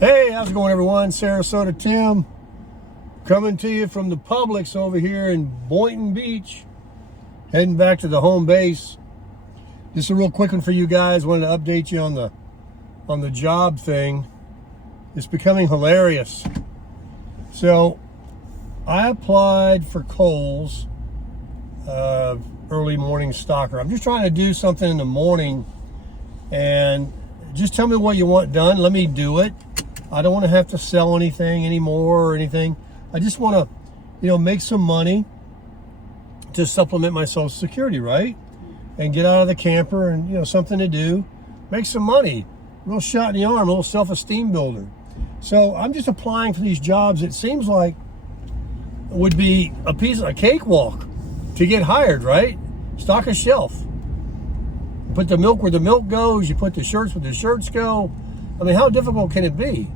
Hey, how's it going, everyone? Sarasota Tim coming to you from the Publix over here in Boynton Beach, heading back to the home base. Just a real quick one for you guys. Wanted to update you on the job thing. It's becoming hilarious. So I applied for Kohl's early morning stalker. I'm just trying to do something in the morning, and just tell me what you want done. Let me do it. I don't want to have to sell anything anymore or anything. I just want to, make some money to supplement my Social Security, right? And get out of the camper and, something to do. Make some money. Real shot in the arm, a little self-esteem builder. So I'm just applying for these jobs. It seems like it would be a cakewalk to get hired, right? Stock a shelf. Put the milk where the milk goes. You put the shirts where the shirts go. I mean, how difficult can it be?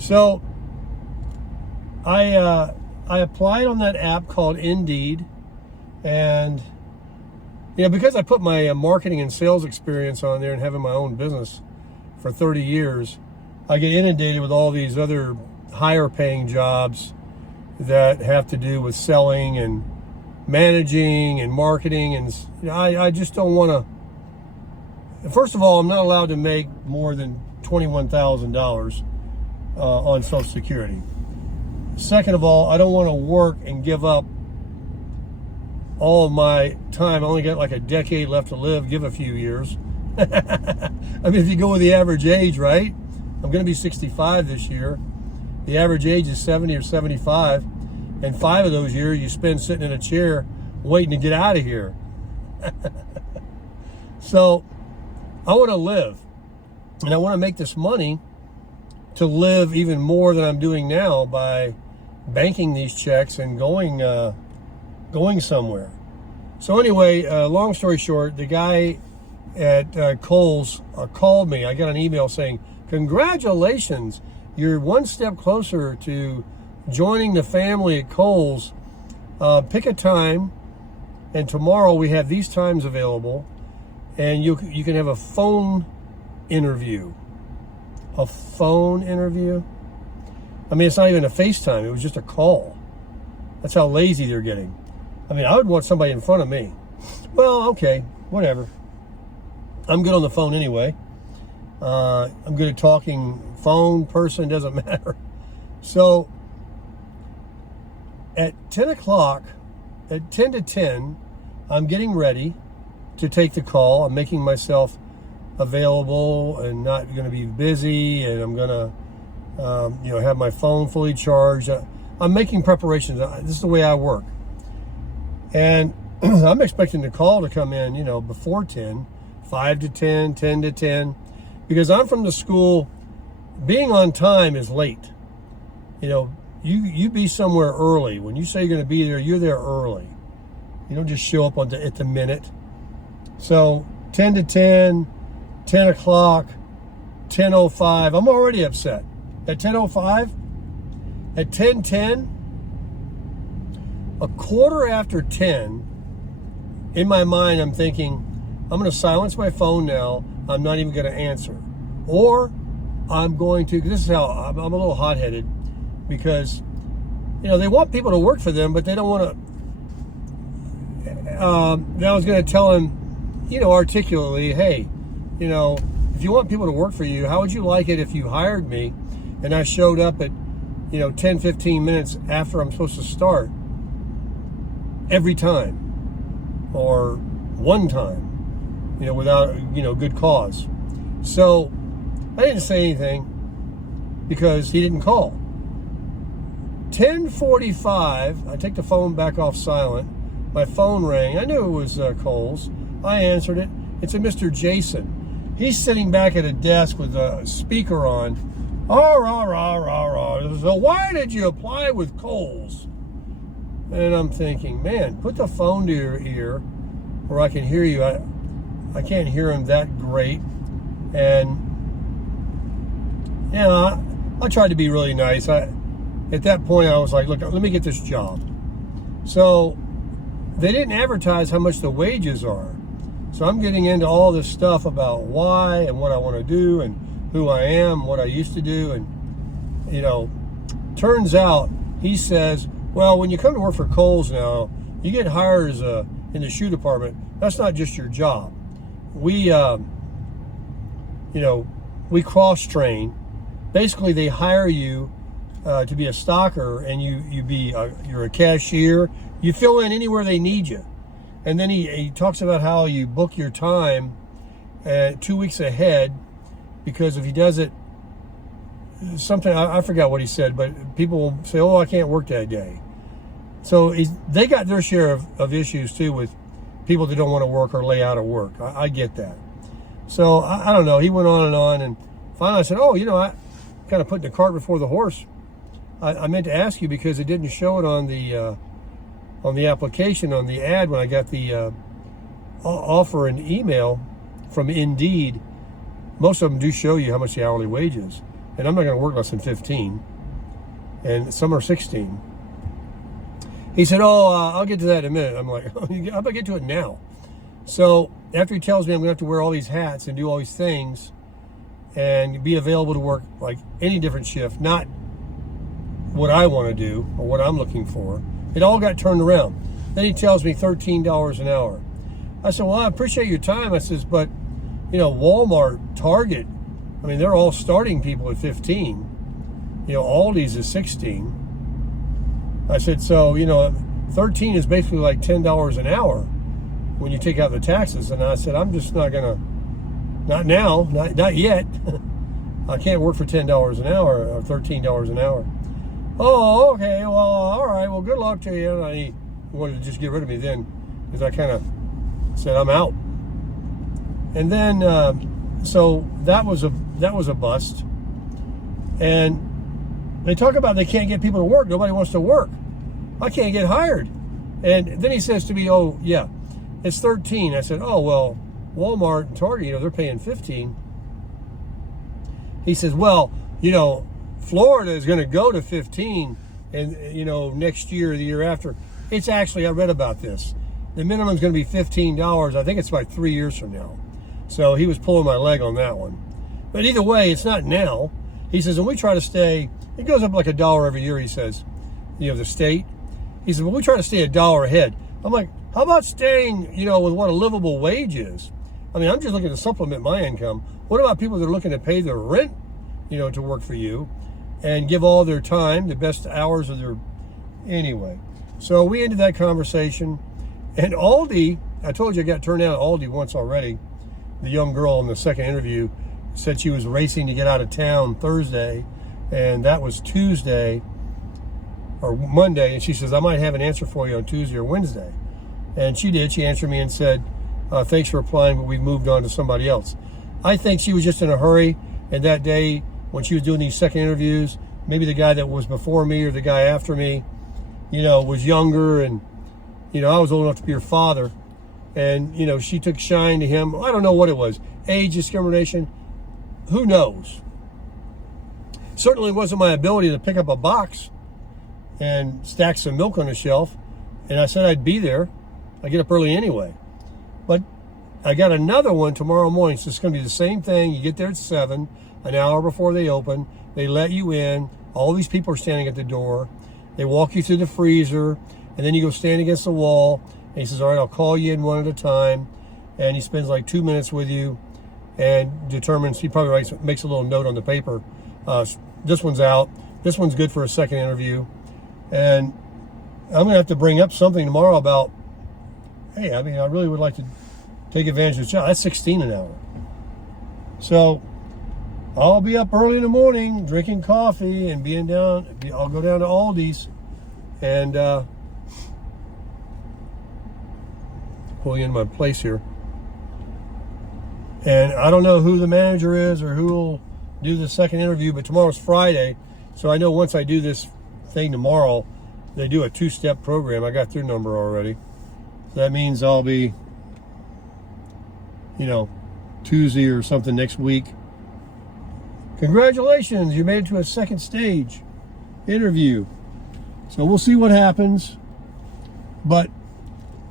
So I applied on that app called Indeed, and because I put my marketing and sales experience on there and having my own business for 30 years, I get inundated with all these other higher paying jobs that have to do with selling and managing and marketing, and I just don't want to. First of all, I'm not allowed to make more than $21,000 on Social Security. Second of all, I don't want to work and give up all of my time. I only got like a decade left to live. Give a few years. I mean, if you go with the average age, right? I'm going to be 65 this year. The average age is 70 or 75. And 5 of those years you spend sitting in a chair waiting to get out of here. So I want to live, and I want to make this money to live even more than I'm doing now by banking these checks and going somewhere. So anyway, long story short, the guy at Kohl's called me. I got an email saying, "Congratulations, you're one step closer to joining the family at Kohl's. Pick a time, and tomorrow we have these times available, and you can have a phone interview." A phone interview? I mean, it's not even a FaceTime. It was just a call. That's how lazy they're getting. I mean, I would want somebody in front of me. Well, okay, whatever. I'm good on the phone anyway. I'm good at talking. Phone, person, doesn't matter. So at 10 o'clock, at 10 to 10, I'm getting ready to take the call. I'm making myself available and not going to be busy, and I'm going to have my phone fully charged. I'm making preparations. This is the way I work, and I'm expecting the call to come in before 10, 5 to 10, 10 to 10, because I'm from the school being on time is late. You be somewhere early. When you say you're going to be there, you're there early. You don't just show up at the minute. So 10 to 10, 10 o'clock, 10:05, I'm already upset. At 10:05, at 10:10, a quarter after 10, in my mind I'm thinking, I'm going to silence my phone now. I'm not even going to answer. Or I'm going to, this is how, I'm a little hot-headed, because, they want people to work for them, but they don't want to, I was going to tell him, articulately, hey, if you want people to work for you, how would you like it if you hired me and I showed up at, 10, 15 minutes after I'm supposed to start every time, or one time, without, good cause. So I didn't say anything because he didn't call. 10:45, I take the phone back off silent. My phone rang. I knew it was Kohl's. I answered it. It's a Mr. Jason. He's sitting back at a desk with a speaker on. So why did you apply with Kohl's? And I'm thinking, man, put the phone to your ear where I can hear you. I can't hear him that great. And, I tried to be really nice. At that point, I was like, look, let me get this job. So they didn't advertise how much the wages are. So I'm getting into all this stuff about why and what I want to do and who I am, what I used to do. And you know, turns out, he says, well, when you come to work for Kohl's now, you get hired as in the shoe department. That's not just your job. We, we cross-train. Basically, they hire you to be a stocker, and you're a cashier. You fill in anywhere they need you. And then he talks about how you book your time 2 weeks ahead, because if he does it, something, I forgot what he said, but people will say, oh, I can't work that day. So they got their share of issues too with people that don't want to work or lay out of work. I get that. So I don't know. He went on, and finally I said, oh, I kind of put the cart before the horse. I meant to ask you because it didn't show it on the application, on the ad when I got the offer and email from Indeed. Most of them do show you how much the hourly wage is. And I'm not going to work less than 15. And some are 16. He said, oh, I'll get to that in a minute. I'm like, how about I get to it now? So after he tells me I'm going to have to wear all these hats and do all these things and be available to work like any different shift, not what I want to do or what I'm looking for, it all got turned around. Then he tells me $13 an hour. I said, well, I appreciate your time. I says, but, Walmart, Target, I mean, they're all starting people at 15. Aldi's is 16. I said, so, 13 is basically like $10 an hour when you take out the taxes. And I said, I'm just not going to, not now, not yet. I can't work for $10 an hour or $13 an hour. Oh, okay, well, all right, well, good luck to you. And he wanted to just get rid of me then because I kind of said, I'm out. And then, so that was a bust. And they talk about they can't get people to work. Nobody wants to work. I can't get hired. And then he says to me, oh, yeah, it's 13. I said, oh, well, Walmart and Target, they're paying 15. He says, well, Florida is going to go to 15 and, next year or the year after. It's actually, I read about this. The minimum is going to be $15. I think it's like 3 years from now. So he was pulling my leg on that one. But either way, it's not now. He says, and we try to stay, it goes up like $1 every year, he says, the state. He says, well, we try to stay $1 ahead. I'm like, how about staying, with what a livable wage is? I mean, I'm just looking to supplement my income. What about people that are looking to pay their rent, to work for you and give all their time, the best hours of their, anyway. So we ended that conversation. And Aldi, I told you I got turned down at Aldi once already. The young girl in the second interview said she was racing to get out of town Thursday, and that was Tuesday or Monday, and she says, I might have an answer for you on Tuesday or Wednesday. And she did. She answered me and said, thanks for applying, but we've moved on to somebody else. I think she was just in a hurry, and that day when she was doing these second interviews, maybe the guy that was before me or the guy after me, was younger, and, I was old enough to be her father, and, she took shine to him. I don't know what it was. Age discrimination. Who knows? Certainly wasn't my ability to pick up a box and stack some milk on the shelf. And I said I'd be there. I get up early anyway. But I got another one tomorrow morning. So it's going to be the same thing. You get there at 7, an hour before they open. They let you in. All these people are standing at the door. They walk you through the freezer. And then you go stand against the wall. And he says, all right, I'll call you in one at a time. And he spends like 2 minutes with you and determines, he probably makes a little note on the paper. This one's out. This one's good for a second interview. And I'm going to have to bring up something tomorrow about, hey, I really would like to take advantage of this job. That's 16 an hour. So I'll be up early in the morning drinking coffee and I'll go down to Aldi's and pull you in my place here. And I don't know who the manager is or who will do the second interview, but tomorrow's Friday. So I know once I do this thing tomorrow, they do a 2-step program. I got their number already. So that means I'll be, Tuesday or something next week. Congratulations, you made it to a second stage interview. So we'll see what happens. But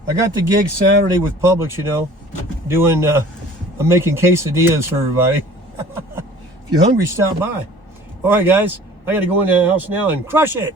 I got the gig Saturday with Publix, doing, I'm making quesadillas for everybody. If you're hungry, stop by. All right, guys. I got to go into the house now and crush it.